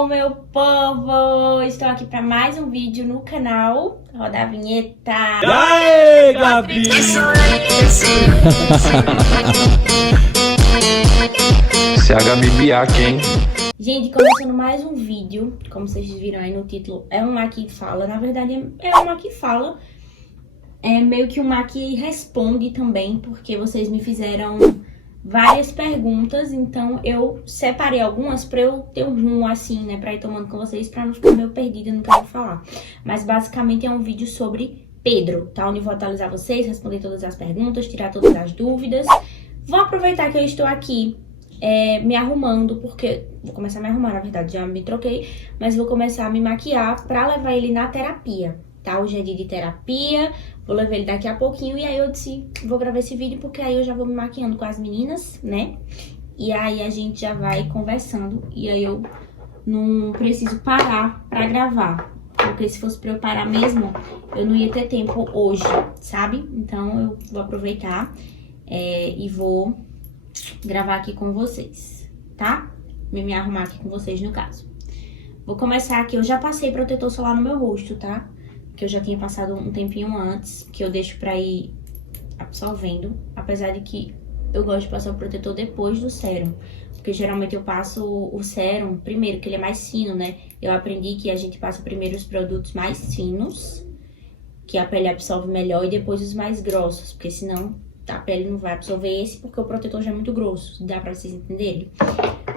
Bom, meu povo, estou aqui para mais um vídeo no canal. Roda a vinheta. E aí, Gabi? Se a Gabi Biak, hein? Gente, começando mais um vídeo, como vocês viram aí no título, é um Aqui Fala. Na verdade, é um Aqui Fala. É meio que um Aqui Responde também, porque vocês me fizeram várias perguntas, então eu separei algumas pra eu ter um rumo assim, né, pra ir tomando com vocês, pra não ficar meio perdida no que eu vou falar. Mas basicamente é um vídeo sobre Pedro, tá? Onde eu vou atualizar vocês, responder todas as perguntas, tirar todas as dúvidas. Vou aproveitar que eu estou aqui me arrumando, porque vou começar a me arrumar, na verdade, já me troquei, mas vou começar a me maquiar pra levar ele na terapia, tá? Hoje é dia de terapia, vou levar ele daqui a pouquinho e aí eu disse, vou gravar esse vídeo porque aí eu já vou me maquiando com as meninas, né? E aí a gente já vai conversando e aí eu não preciso parar pra gravar, porque se fosse pra eu parar mesmo, eu não ia ter tempo hoje, sabe? Então eu vou aproveitar e vou gravar aqui com vocês, tá? Me arrumar aqui com vocês no caso. Vou começar aqui, eu já passei protetor solar no meu rosto, tá? Que eu já tinha passado um tempinho antes, que eu deixo pra ir absorvendo. Apesar de que eu gosto de passar o protetor depois do sérum, porque geralmente eu passo o sérum primeiro, que ele é mais fino, né? Eu aprendi que a gente passa primeiro os produtos mais finos, que a pele absorve melhor, e depois os mais grossos, porque senão a pele não vai absorver esse, porque o protetor já é muito grosso, dá pra vocês entenderem.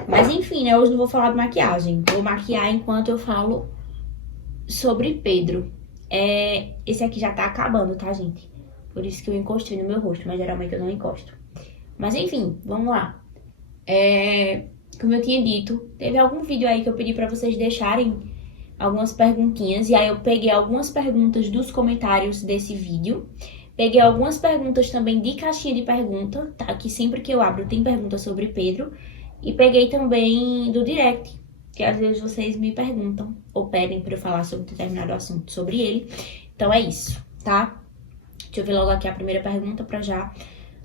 Mas enfim, né? Hoje não vou falar de maquiagem, vou maquiar enquanto eu falo sobre Pedro. Esse aqui já tá acabando, tá, gente? Por isso que eu encostei no meu rosto, mas geralmente eu não encosto. Mas enfim, vamos lá. Como eu tinha dito, teve algum vídeo aí que eu pedi pra vocês deixarem algumas perguntinhas. E aí eu peguei algumas perguntas dos comentários desse vídeo. Peguei algumas perguntas também de caixinha de pergunta, tá? Que sempre que eu abro tem pergunta sobre Pedro. E peguei também do direct, que às vezes vocês me perguntam ou pedem pra eu falar sobre determinado assunto sobre ele. Então é isso, tá? Deixa eu ver logo aqui a primeira pergunta pra já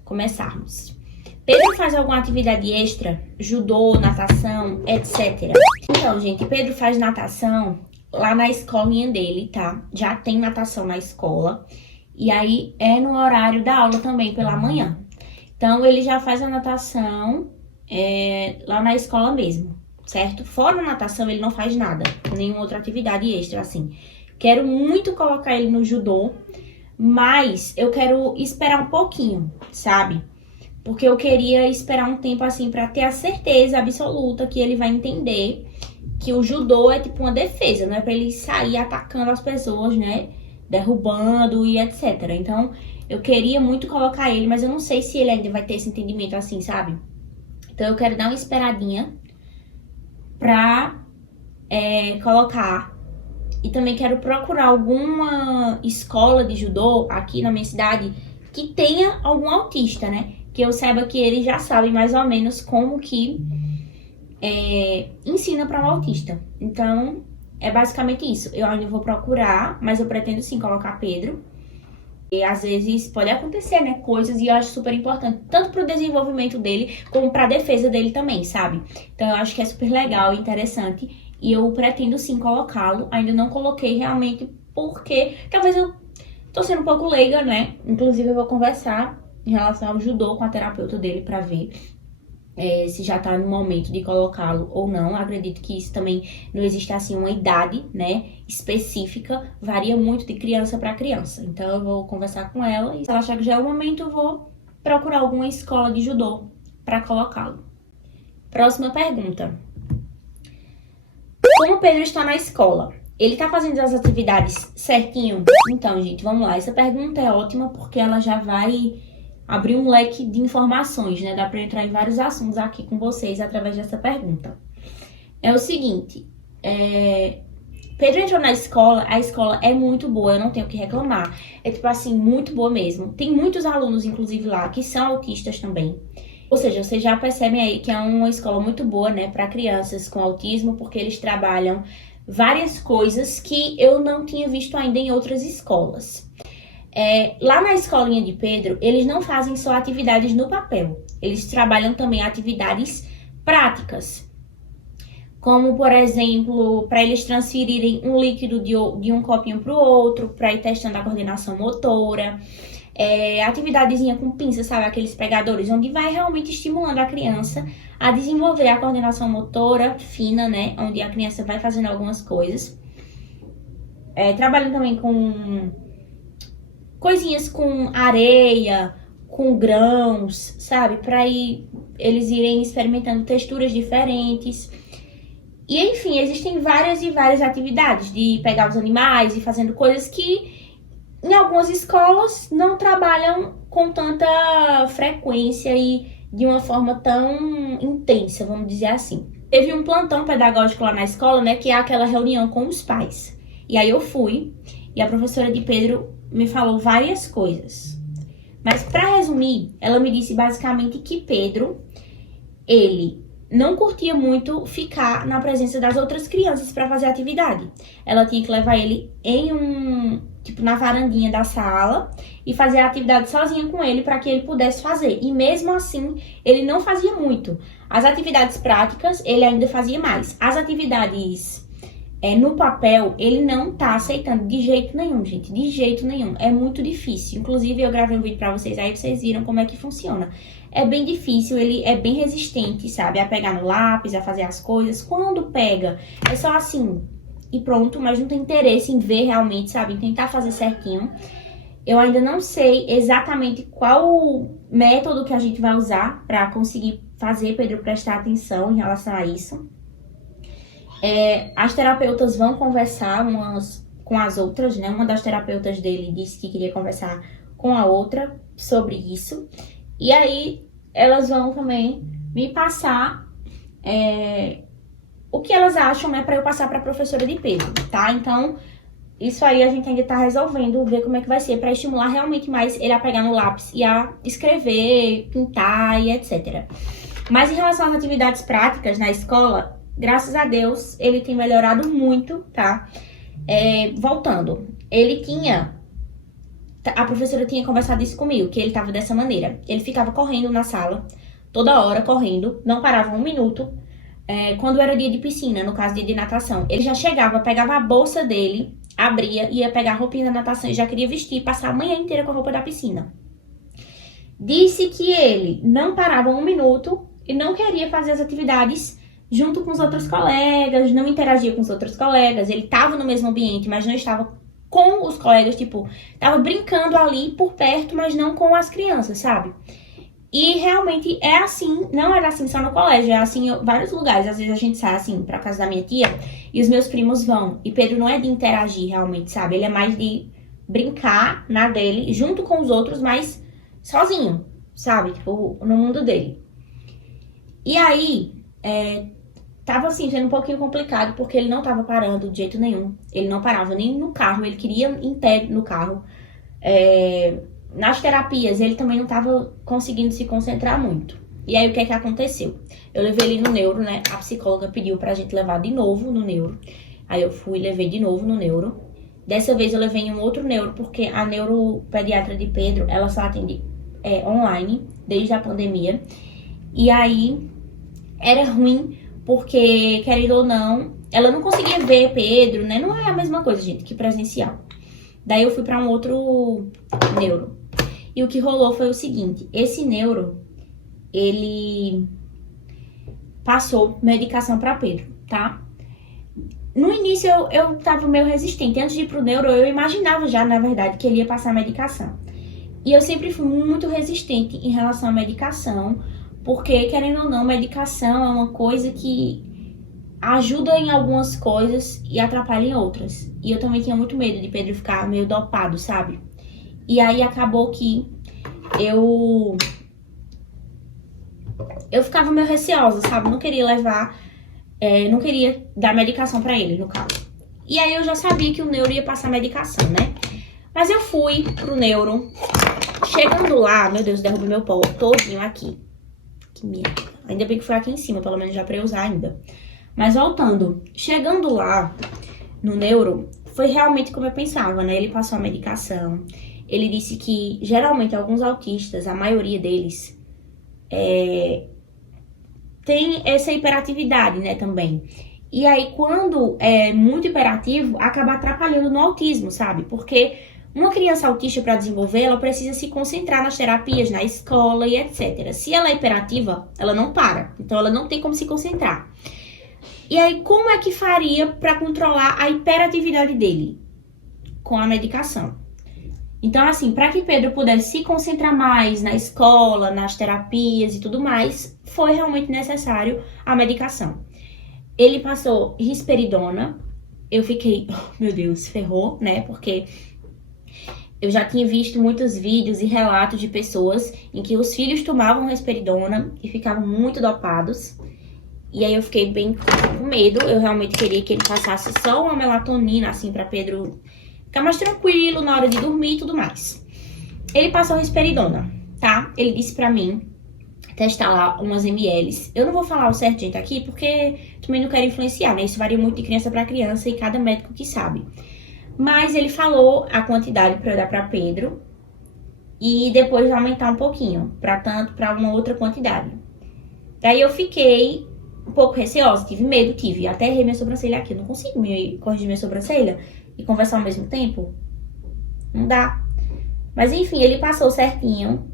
começarmos. Pedro faz alguma atividade extra? Judô, natação, etc. Então, gente, Pedro faz natação lá na escolinha dele, tá? Já tem natação na escola. E aí é no horário da aula também, pela manhã. Então, ele já faz a natação lá na escola mesmo, certo? Fora a natação, ele não faz nada, nenhuma outra atividade extra, assim. Quero muito colocar ele no judô, mas eu quero esperar um pouquinho, sabe? Porque eu queria esperar um tempo, assim, pra ter a certeza absoluta que ele vai entender que o judô é tipo uma defesa, não é pra ele sair atacando as pessoas, né? Derrubando e etc. Então, eu queria muito colocar ele, mas eu não sei se ele ainda vai ter esse entendimento assim, sabe? Então, eu quero dar uma esperadinha pra colocar. E também quero procurar alguma escola de judô aqui na minha cidade que tenha algum autista, né? Que eu saiba que eles já sabem mais ou menos como que ensina para um autista. Então, é basicamente isso. Eu ainda vou procurar, mas eu pretendo sim colocar Pedro. E às vezes pode acontecer, né, coisas, e eu acho super importante, tanto pro desenvolvimento dele, como pra defesa dele também, sabe? Então eu acho que é super legal e interessante, e eu pretendo sim colocá-lo. Ainda não coloquei realmente porque talvez eu tô sendo um pouco leiga, né? Inclusive eu vou conversar em relação ao judô com a terapeuta dele pra ver se já tá no momento de colocá-lo ou não. Acredito que isso também não existe assim uma idade, né, específica, varia muito de criança para criança. Então eu vou conversar com ela e se ela achar que já é o momento, eu vou procurar alguma escola de judô para colocá-lo. Próxima pergunta. Como o Pedro está na escola? Ele tá fazendo as atividades certinho? Então, gente, vamos lá. Essa pergunta é ótima porque ela já vai abrir um leque de informações, né? Dá pra entrar em vários assuntos aqui com vocês através dessa pergunta. É o seguinte, Pedro entrou na escola, a escola é muito boa, eu não tenho o que reclamar. É tipo assim, muito boa mesmo. Tem muitos alunos, inclusive lá, que são autistas também. Ou seja, vocês já percebem aí que é uma escola muito boa, né? Pra crianças com autismo, porque eles trabalham várias coisas que eu não tinha visto ainda em outras escolas. Lá na escolinha de Pedro, eles não fazem só atividades no papel. Eles trabalham também atividades práticas. como, por exemplo, para eles transferirem um líquido de um copinho para o outro, para ir testando a coordenação motora. Atividadezinha com pinça, sabe? Aqueles pegadores, onde vai realmente estimulando a criança a desenvolver a coordenação motora fina, né? Onde a criança vai fazendo algumas coisas. Trabalhando também com coisinhas com areia, com grãos, sabe? Para eles irem experimentando texturas diferentes. E, enfim, existem várias e várias atividades de pegar os animais e fazendo coisas que em algumas escolas não trabalham com tanta frequência e de uma forma tão intensa, vamos dizer assim. Teve um plantão pedagógico lá na escola, né, que é aquela reunião com os pais. E aí eu fui e a professora de Pedro me falou várias coisas. Mas para resumir, ela me disse basicamente que Pedro, ele não curtia muito ficar na presença das outras crianças para fazer atividade. Ela tinha que levar ele na varandinha da sala e fazer a atividade sozinha com ele para que ele pudesse fazer. E mesmo assim, ele não fazia muito. As atividades práticas, ele ainda fazia mais. As atividades no papel, ele não tá aceitando de jeito nenhum, gente. De jeito nenhum. É muito difícil. Inclusive, eu gravei um vídeo pra vocês aí, pra vocês viram como é que funciona. É bem difícil, ele é bem resistente, sabe? A pegar no lápis, a fazer as coisas. Quando pega, é só assim e pronto, mas não tem interesse em ver realmente, sabe? Em tentar fazer certinho. Eu ainda não sei exatamente qual método que a gente vai usar pra conseguir fazer Pedro prestar atenção em relação a isso. As terapeutas vão conversar umas com as outras, né? Uma das terapeutas dele disse que queria conversar com a outra sobre isso. E aí, elas vão também me passar o que elas acham, né? Pra eu passar pra professora de Pedro, tá? Então, isso aí a gente ainda tá resolvendo, ver como é que vai ser pra estimular realmente mais ele a pegar no lápis e a escrever, pintar e etc. Mas em relação às atividades práticas na escola, graças a Deus, ele tem melhorado muito, tá? Voltando, a professora tinha conversado isso comigo, que ele tava dessa maneira. Ele ficava correndo na sala, toda hora correndo, não parava um minuto. Quando era dia de piscina, no caso dia de natação, ele já chegava, pegava a bolsa dele, abria, ia pegar a roupinha da natação e já queria vestir e passar a manhã inteira com a roupa da piscina. Disse que ele não parava um minuto e não queria fazer as atividades junto com os outros colegas, não interagia com os outros colegas. Ele estava no mesmo ambiente, mas não estava com os colegas, tava brincando ali por perto, mas não com as crianças, sabe? E realmente é assim, não era assim só no colégio, é assim em vários lugares. Às vezes a gente sai assim pra casa da minha tia e os meus primos vão. E Pedro não é de interagir realmente, sabe? Ele é mais de brincar na dele, junto com os outros, mas sozinho, sabe? No mundo dele. E aí, tava assim, sendo um pouquinho complicado, porque ele não tava parando de jeito nenhum. Ele não parava nem no carro, ele queria ir em pé no carro. Nas terapias, ele também não tava conseguindo se concentrar muito. E aí, o que é que aconteceu? Eu levei ele no neuro, né? A psicóloga pediu pra gente levar de novo no neuro. Aí eu fui e levei de novo no neuro. Dessa vez eu levei em um outro neuro, porque a neuropediatra de Pedro, ela só atende online, desde a pandemia. E aí, era ruim, porque, querendo ou não, ela não conseguia ver Pedro, né? Não é a mesma coisa, gente, que presencial. Daí eu fui pra um outro neuro. E o que rolou foi o seguinte, esse neuro, ele passou medicação pra Pedro, tá? No início eu tava meio resistente. Antes de ir pro neuro, eu imaginava já, na verdade, que ele ia passar medicação. E eu sempre fui muito resistente em relação à medicação, porque, querendo ou não, medicação é uma coisa que ajuda em algumas coisas e atrapalha em outras. E eu também tinha muito medo de Pedro ficar meio dopado, sabe? E aí acabou que eu ficava meio receosa, sabe? Não queria levar, não queria dar medicação pra ele, no caso. E aí eu já sabia que o neuro ia passar medicação, né? Mas eu fui pro neuro. Chegando lá, meu Deus, derrubei meu pó todinho aqui. Que merda. Ainda bem que foi aqui em cima, pelo menos já pra eu usar ainda. Mas voltando, chegando lá no neuro, foi realmente como eu pensava, né? Ele passou a medicação. Ele disse que, geralmente, alguns autistas, a maioria deles, tem essa hiperatividade, né, também. E aí, quando é muito hiperativo, acaba atrapalhando no autismo, sabe? Porque uma criança autista, para desenvolver, ela precisa se concentrar nas terapias, na escola e etc. Se ela é hiperativa, ela não para. Então, ela não tem como se concentrar. E aí, como é que faria para controlar a hiperatividade dele? Com a medicação. Então, assim, para que Pedro pudesse se concentrar mais na escola, nas terapias e tudo mais, foi realmente necessário a medicação. Ele passou risperidona. Eu fiquei, oh, meu Deus, ferrou, né? Porque eu já tinha visto muitos vídeos e relatos de pessoas em que os filhos tomavam risperidona e ficavam muito dopados. E aí eu fiquei bem com medo. Eu realmente queria que ele passasse só uma melatonina, assim, pra Pedro ficar mais tranquilo na hora de dormir e tudo mais. Ele passou risperidona, tá? Ele disse pra mim testar lá umas ml. Eu não vou falar o certo, gente, aqui, porque também não quero influenciar, né? Isso varia muito de criança pra criança e cada médico que sabe. Mas ele falou a quantidade pra eu dar pra Pedro e depois aumentar um pouquinho, pra uma outra quantidade. Daí eu fiquei um pouco receosa, tive medo, até errei minha sobrancelha aqui. Eu não consigo me corrigir minha sobrancelha e conversar ao mesmo tempo. Não dá. Mas enfim, ele passou certinho.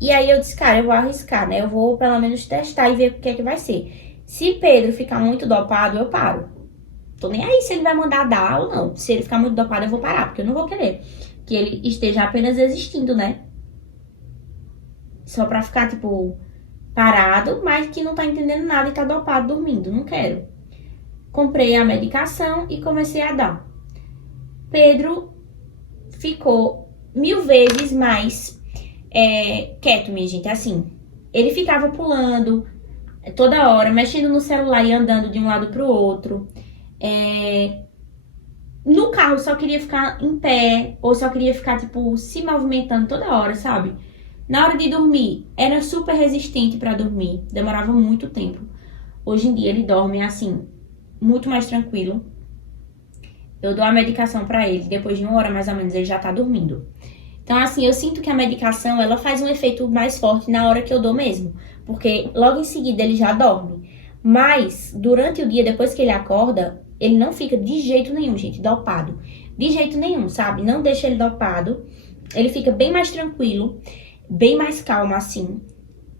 E aí eu disse, cara, eu vou arriscar, né? Eu vou pelo menos testar e ver o que é que vai ser. Se Pedro ficar muito dopado, eu paro. Tô nem aí se ele vai mandar dar ou não. Se ele ficar muito dopado, eu vou parar, porque eu não vou querer que ele esteja apenas existindo, né? Só pra ficar, tipo, parado, mas que não tá entendendo nada e tá dopado dormindo. Não quero. Comprei a medicação e comecei a dar. Pedro ficou 1000 vezes mais quieto, minha gente. Assim, ele ficava pulando toda hora, mexendo no celular e andando de um lado pro outro. No carro só queria ficar em pé, ou só queria ficar, tipo, se movimentando toda hora, sabe? Na hora de dormir, era super resistente pra dormir, demorava muito tempo. Hoje em dia ele dorme, assim, muito mais tranquilo. Eu dou a medicação pra ele, depois de 1 hora mais ou menos ele já tá dormindo. Então, assim, eu sinto que a medicação, ela faz um efeito mais forte na hora que eu dou mesmo. Porque logo em seguida ele já dorme. Mas, durante o dia, depois que ele acorda, ele não fica de jeito nenhum, gente, dopado. De jeito nenhum, sabe? Não deixa ele dopado. Ele fica bem mais tranquilo, bem mais calmo, assim.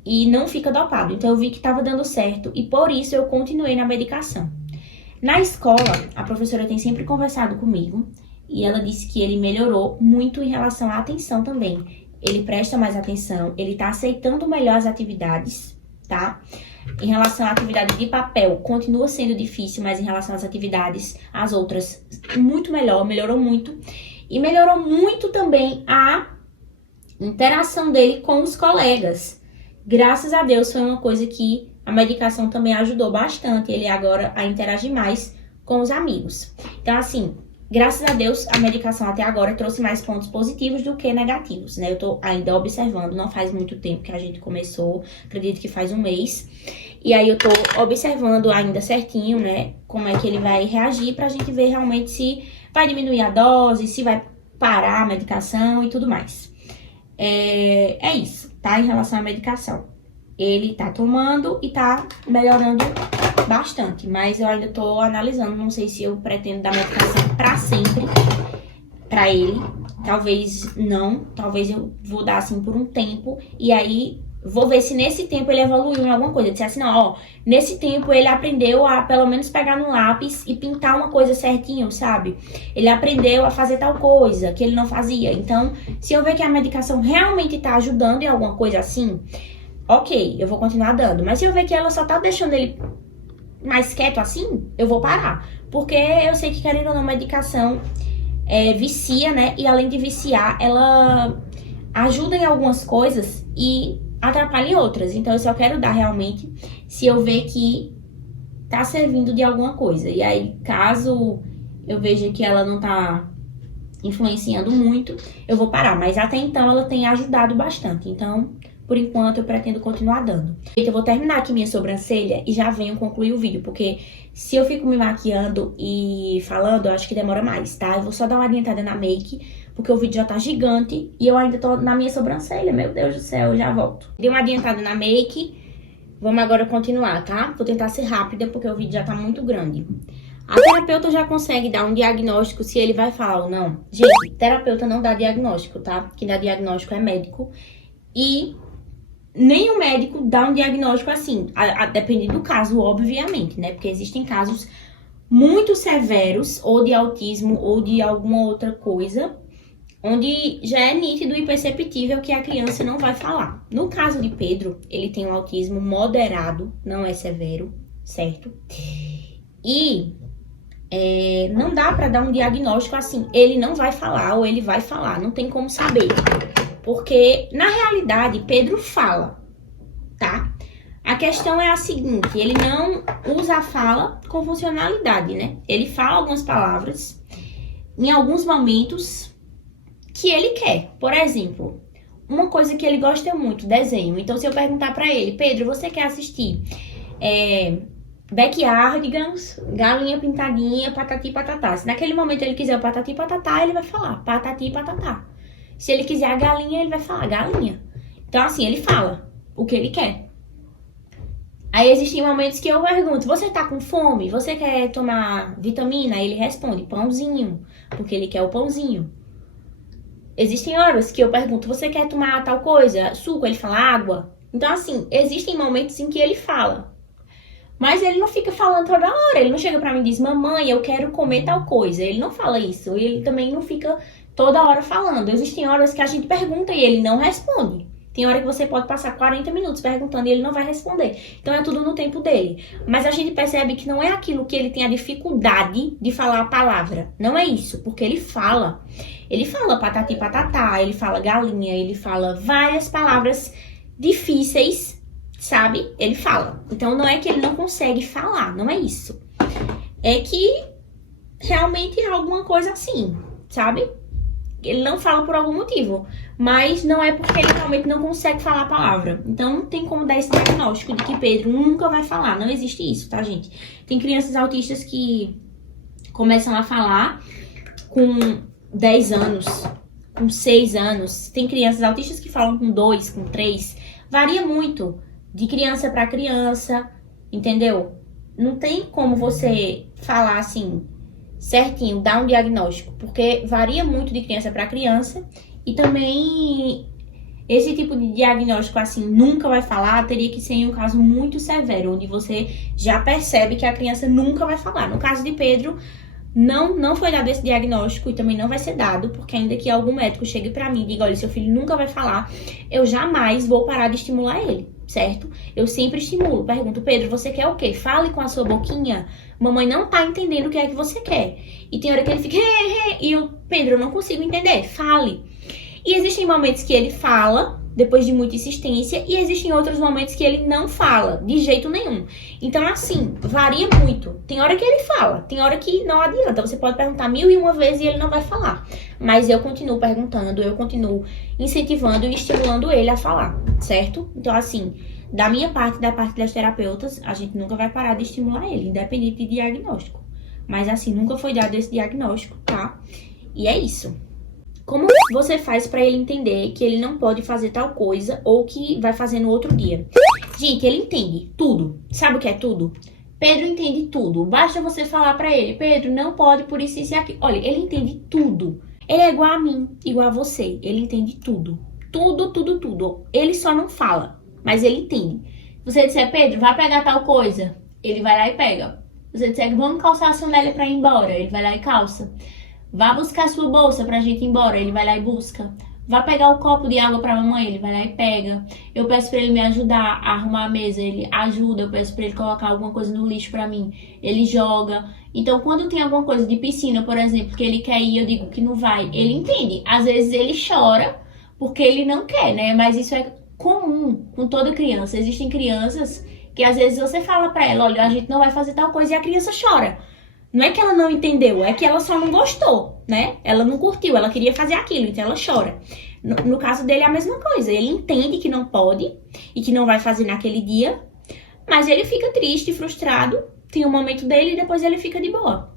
E não fica dopado. Então, eu vi que tava dando certo. E por isso, eu continuei na medicação. Na escola, a professora tem sempre conversado comigo. E ela disse que ele melhorou muito em relação à atenção também. Ele presta mais atenção, ele tá aceitando melhor as atividades, tá? Em relação à atividade de papel, continua sendo difícil, mas em relação às atividades, as outras, muito melhor, melhorou muito. E melhorou muito também a interação dele com os colegas. Graças a Deus, foi uma coisa que a medicação também ajudou bastante ele agora a interagir mais com os amigos. Então, assim, graças a Deus, a medicação até agora trouxe mais pontos positivos do que negativos, né? Eu tô ainda observando, não faz muito tempo que a gente começou, acredito que faz 1 mês. E aí eu tô observando ainda certinho, né, como é que ele vai reagir pra gente ver realmente se vai diminuir a dose, se vai parar a medicação e tudo mais. É isso, tá? Em relação à medicação. Ele tá tomando e tá melhorando bastante, mas eu ainda tô analisando, não sei se eu pretendo dar medicação pra sempre pra ele, talvez não, talvez eu vou dar assim por um tempo, e aí vou ver se nesse tempo ele evoluiu em alguma coisa. Eu disse assim, não, ó, nesse tempo ele aprendeu a pelo menos pegar no lápis e pintar uma coisa certinho, sabe? Ele aprendeu a fazer tal coisa que ele não fazia. Então, se eu ver que a medicação realmente tá ajudando em alguma coisa assim, ok, eu vou continuar dando. Mas se eu ver que ela só tá deixando ele mais quieto assim, eu vou parar. Porque eu sei que, querendo ou não, medicação vicia, né? E além de viciar, ela ajuda em algumas coisas e atrapalha em outras. Então eu só quero dar realmente se eu ver que tá servindo de alguma coisa. E aí, caso eu veja que ela não tá influenciando muito, eu vou parar. Mas até então ela tem ajudado bastante. Então, por enquanto, eu pretendo continuar dando. Eu vou terminar aqui minha sobrancelha e já venho concluir o vídeo, porque se eu fico me maquiando e falando, eu acho que demora mais, tá? Eu vou só dar uma adiantada na make, porque o vídeo já tá gigante e eu ainda tô na minha sobrancelha. Meu Deus do céu, eu já volto. Dei uma adiantada na make, Vamos agora continuar, tá? Vou tentar ser rápida porque o vídeo já tá muito grande. A terapeuta já consegue dar um diagnóstico se ele vai falar ou não? Gente, terapeuta não dá diagnóstico, tá? Quem dá diagnóstico é médico. E nenhum médico dá um diagnóstico assim, depende do caso, obviamente, né? Porque existem casos muito severos, ou de autismo, ou de alguma outra coisa, onde já é nítido e perceptível que a criança não vai falar. No caso de Pedro, ele tem um autismo moderado, não é severo, certo? E não dá pra dar um diagnóstico assim, ele não vai falar ou ele vai falar, não tem como saber. Porque, na realidade, Pedro fala, tá? A questão é a seguinte, ele não usa a fala com funcionalidade, né? Ele fala algumas palavras em alguns momentos que ele quer. Por exemplo, uma coisa que ele gosta muito, desenho. Então, se eu perguntar pra ele, Pedro, você quer assistir Backyardigans, Galinha Pintadinha, Patati Patatá. Se naquele momento ele quiser o Patati Patatá, ele vai falar Patati Patatá. Se ele quiser a galinha, ele vai falar galinha. Então, assim, ele fala o que ele quer. Aí existem momentos que eu pergunto, você tá com fome? Você quer tomar vitamina? Aí ele responde, pãozinho, porque ele quer o pãozinho. Existem horas que eu pergunto, você quer tomar tal coisa? Suco? Ele fala água. Então, assim, existem momentos em que ele fala. Mas ele não fica falando toda hora. Ele não chega pra mim e diz, mamãe, eu quero comer tal coisa. Ele não fala isso. E ele também não fica toda hora falando. Existem horas que a gente pergunta e ele não responde. Tem hora que você pode passar 40 minutos perguntando e ele não vai responder. Então é tudo no tempo dele. Mas a gente percebe que não é aquilo que ele tem a dificuldade de falar a palavra. Não é isso, porque ele fala. Ele fala patati patatá, ele fala galinha, ele fala várias palavras difíceis, sabe? Ele fala. Então não é que ele não consegue falar, não é isso. É que realmente é alguma coisa assim, sabe? Ele não fala por algum motivo, mas não é porque ele realmente não consegue falar a palavra. Então não tem como dar esse diagnóstico de que Pedro nunca vai falar. Não existe isso, tá, gente? Tem crianças autistas que começam a falar com 10 anos, com 6 anos. Tem crianças autistas que falam com 2, com 3. Varia muito de criança para criança, entendeu? Não tem como você falar assim certinho, dar um diagnóstico, porque varia muito de criança para criança e também esse tipo de diagnóstico assim, nunca vai falar, teria que ser em um caso muito severo, onde você já percebe que a criança nunca vai falar. No caso de Pedro, não foi dado esse diagnóstico e também não vai ser dado, porque ainda que algum médico chegue pra mim e diga, olha, seu filho nunca vai falar, eu jamais vou parar de estimular ele, certo? Eu sempre estimulo, pergunto, Pedro, você quer o quê? Fale com a sua boquinha. Mamãe não tá entendendo o que é que você quer. E tem hora que ele fica, e eu, Pedro, eu não consigo entender, fale. E existem momentos que ele fala, depois de muita insistência, e existem outros momentos que ele não fala, de jeito nenhum. Então, assim, varia muito. Tem hora que ele fala, tem hora que não adianta. Você pode perguntar 1001 vezes e ele não vai falar. Mas eu continuo perguntando, eu continuo incentivando e estimulando ele a falar, certo? Então, assim, da minha parte, da parte das terapeutas, a gente nunca vai parar de estimular ele, independente de diagnóstico. Mas, assim, nunca foi dado esse diagnóstico, tá? E é isso. Como você faz pra ele entender que ele não pode fazer tal coisa ou que vai fazer no outro dia? Gente, ele entende tudo. Sabe o que é tudo? Pedro entende tudo. Basta você falar pra ele, Pedro, não pode por isso e aquilo. Olha, ele entende tudo. Ele é igual a mim, igual a você. Ele entende tudo. Tudo, tudo, tudo. Ele só não fala, mas ele entende. Você disser, Pedro, vai pegar tal coisa. Ele vai lá e pega. Você disser, vamos calçar a sandália pra ir embora. Ele vai lá e calça. Vá buscar sua bolsa pra gente ir embora, ele vai lá e busca. Vá pegar o copo de água pra mamãe, ele vai lá e pega. Eu peço pra ele me ajudar a arrumar a mesa, ele ajuda. Eu peço pra ele colocar alguma coisa no lixo pra mim, ele joga. Então, quando tem alguma coisa de piscina, por exemplo, que ele quer ir, eu digo que não vai, ele entende. Às vezes ele chora porque ele não quer, né? Mas isso é comum com toda criança. Existem crianças que às vezes você fala pra ela, olha, a gente não vai fazer tal coisa e a criança chora. Não é que ela não entendeu, é que ela só não gostou, né? Ela não curtiu, ela queria fazer aquilo, então ela chora. No caso dele é a mesma coisa, ele entende que não pode e que não vai fazer naquele dia, mas ele fica triste, frustrado, tem um momento dele e depois ele fica de boa.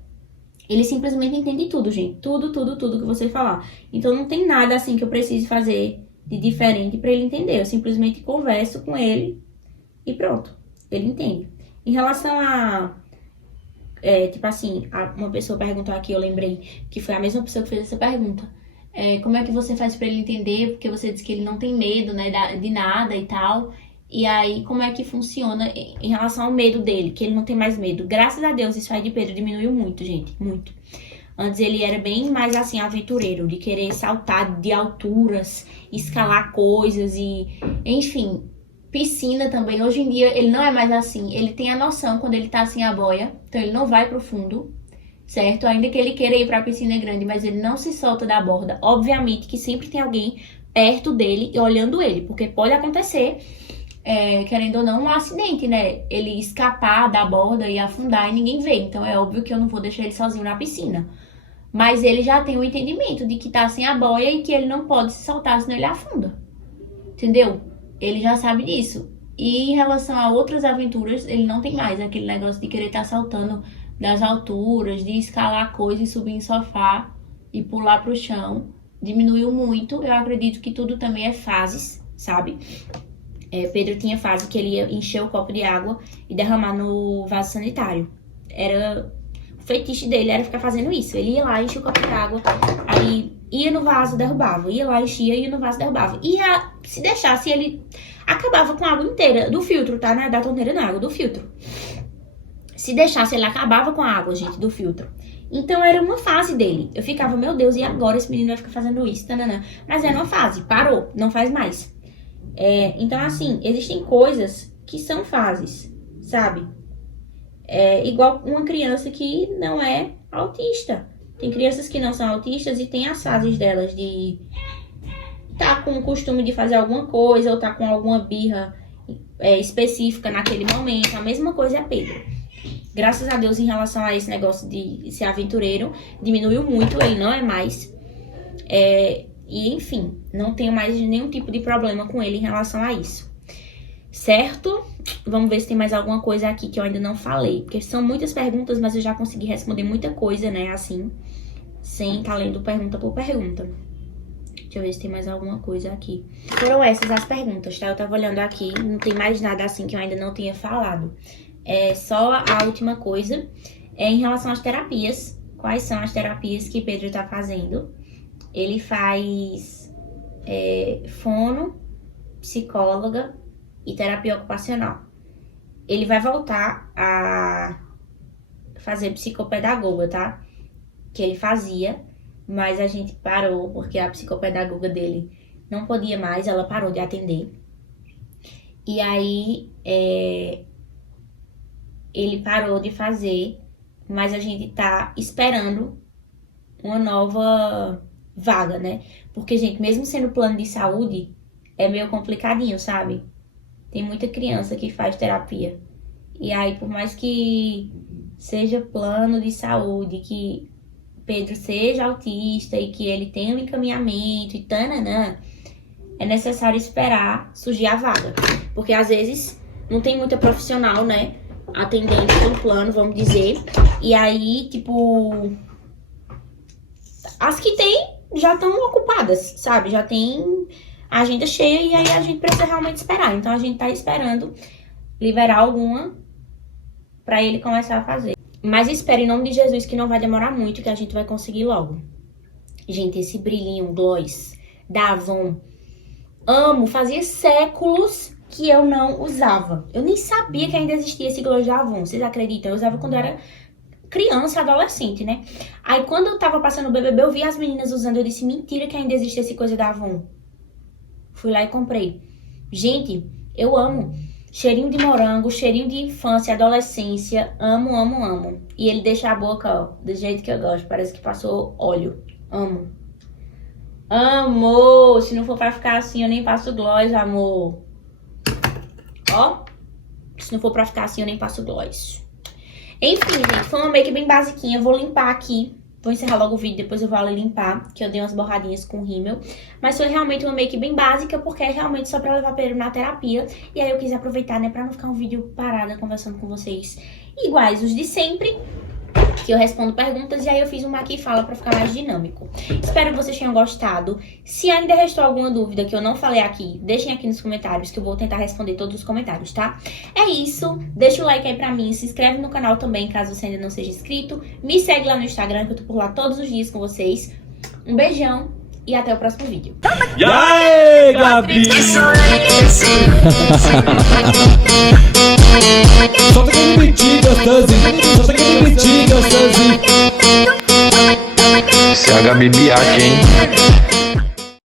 Ele simplesmente entende tudo, gente, tudo, tudo, tudo que você falar. Então não tem nada assim que eu precise fazer de diferente pra ele entender, eu simplesmente converso com ele E pronto, ele entende. Em relação a, tipo assim, uma pessoa perguntou aqui, eu lembrei que foi a mesma pessoa que fez essa pergunta. Como é que você faz pra ele entender? Porque você disse que ele não tem medo, né, de nada e tal. E aí, como é que funciona em relação ao medo dele, que ele não tem mais medo? Graças a Deus, isso aí de Pedro diminuiu muito, gente, muito. Antes ele era bem mais assim, aventureiro, de querer saltar de alturas, escalar coisas e, enfim, piscina também. Hoje em dia ele não é mais assim, ele tem a noção quando ele tá sem a boia, então ele não vai pro fundo, certo? Ainda que ele queira ir pra piscina grande, mas ele não se solta da borda. Obviamente que sempre tem alguém perto dele e olhando ele, porque pode acontecer, querendo ou não, um acidente, né? Ele escapar da borda e afundar e ninguém vê. Então é óbvio que eu não vou deixar ele sozinho na piscina. Mas ele já tem o entendimento de que tá sem a boia e que ele não pode se soltar, senão ele afunda. Entendeu? Ele já sabe disso. E em relação a outras aventuras, ele não tem mais aquele negócio de querer estar saltando das alturas, de escalar coisas e subir em sofá e pular pro chão. Diminuiu muito. Eu acredito que tudo também é fases, sabe? Pedro tinha fase que ele ia encher o copo de água e derramar no vaso sanitário. O fetiche dele era ficar fazendo isso. Ele ia lá, enchia o copo de água, aí ia no vaso, derrubava. Ia lá, enchia, ia no vaso, derrubava. E se deixasse, ele acabava com a água inteira, do filtro, tá? Não é da torneira, não, água do filtro. Se deixasse, ele acabava com a água, gente, do filtro. Então era uma fase dele. Eu ficava, meu Deus, e agora esse menino vai ficar fazendo isso? Tanana. Mas era uma fase, parou, não faz mais. Então, assim, existem coisas que são fases, sabe? Igual uma criança que não é autista. Tem crianças que não são autistas e tem as fases delas de tá com o costume de fazer alguma coisa ou tá com alguma birra específica naquele momento. A mesma coisa é Pedro. Graças a Deus, em relação a esse negócio de ser aventureiro, diminuiu muito, ele não é mais. E, enfim, não tenho mais nenhum tipo de problema com ele em relação a isso. Certo? Vamos ver se tem mais alguma coisa aqui que eu ainda não falei. Porque são muitas perguntas, mas eu já consegui responder muita coisa, né? Assim, sem estar lendo pergunta por pergunta. Deixa eu ver se tem mais alguma coisa aqui. Foram essas as perguntas, tá? Eu tava olhando aqui, não tem mais nada assim que eu ainda não tenha falado. Só a última coisa em relação às terapias. Quais são as terapias que Pedro tá fazendo? Ele faz fono, psicóloga e terapia ocupacional. Ele vai voltar a fazer psicopedagoga, tá? Que ele fazia, mas a gente parou porque a psicopedagoga dele não podia mais, ela parou de atender. E aí, ele parou de fazer, mas a gente tá esperando uma nova vaga, né? Porque, gente, mesmo sendo plano de saúde, é meio complicadinho, sabe? Tem muita criança que faz terapia. E aí, por mais que seja plano de saúde, que Pedro seja autista e que ele tenha um encaminhamento e tananã, é necessário esperar surgir a vaga. Porque às vezes não tem muita profissional, né? Atendente pelo plano, vamos dizer. E aí, tipo, as que tem já estão ocupadas, sabe? Já tem a agenda cheia e aí a gente precisa realmente esperar. Então a gente tá esperando liberar alguma pra ele começar a fazer. Mas espere em nome de Jesus que não vai demorar muito, que a gente vai conseguir logo. Gente, esse brilhinho gloss da Avon, amo, fazia séculos que eu não usava. Eu nem sabia que ainda existia esse gloss da Avon, vocês acreditam? Eu usava quando eu era criança, adolescente, né? Aí quando eu tava passando o BBB, eu vi as meninas usando, eu disse, mentira que ainda existe essa coisa da Avon. Fui lá e comprei. Gente, eu amo. Cheirinho de morango, cheirinho de infância, adolescência. Amo, amo, amo. E ele deixa a boca, ó, do jeito que eu gosto. Parece que passou óleo. Amo. Amo! Se não for pra ficar assim, eu nem passo gloss, amor. Ó. Se não for pra ficar assim, eu nem passo gloss. Enfim, gente, foi uma make bem basiquinha. Eu vou limpar aqui. Vou encerrar logo o vídeo, depois eu vou ali limpar, que eu dei umas borradinhas com rímel. Mas foi realmente uma make bem básica, porque é realmente só pra levar Pedro na terapia. E aí eu quis aproveitar, né, pra não ficar um vídeo parada conversando com vocês iguais os de sempre. que eu respondo perguntas e aí eu fiz uma aqui fala pra ficar mais dinâmico. Espero que vocês tenham gostado. Se ainda restou alguma dúvida que eu não falei aqui, deixem aqui nos comentários que eu vou tentar responder todos os comentários, tá? É isso, deixa o like aí pra mim, se inscreve no canal também caso você ainda não seja inscrito. Me segue lá no Instagram que eu tô por lá todos os dias com vocês. Um beijão e até o próximo vídeo. E aí, Gabi? Solta aquele mentir gostosinho. Solta aquele mentir gostosinho. Se a Gabi Biak, hein?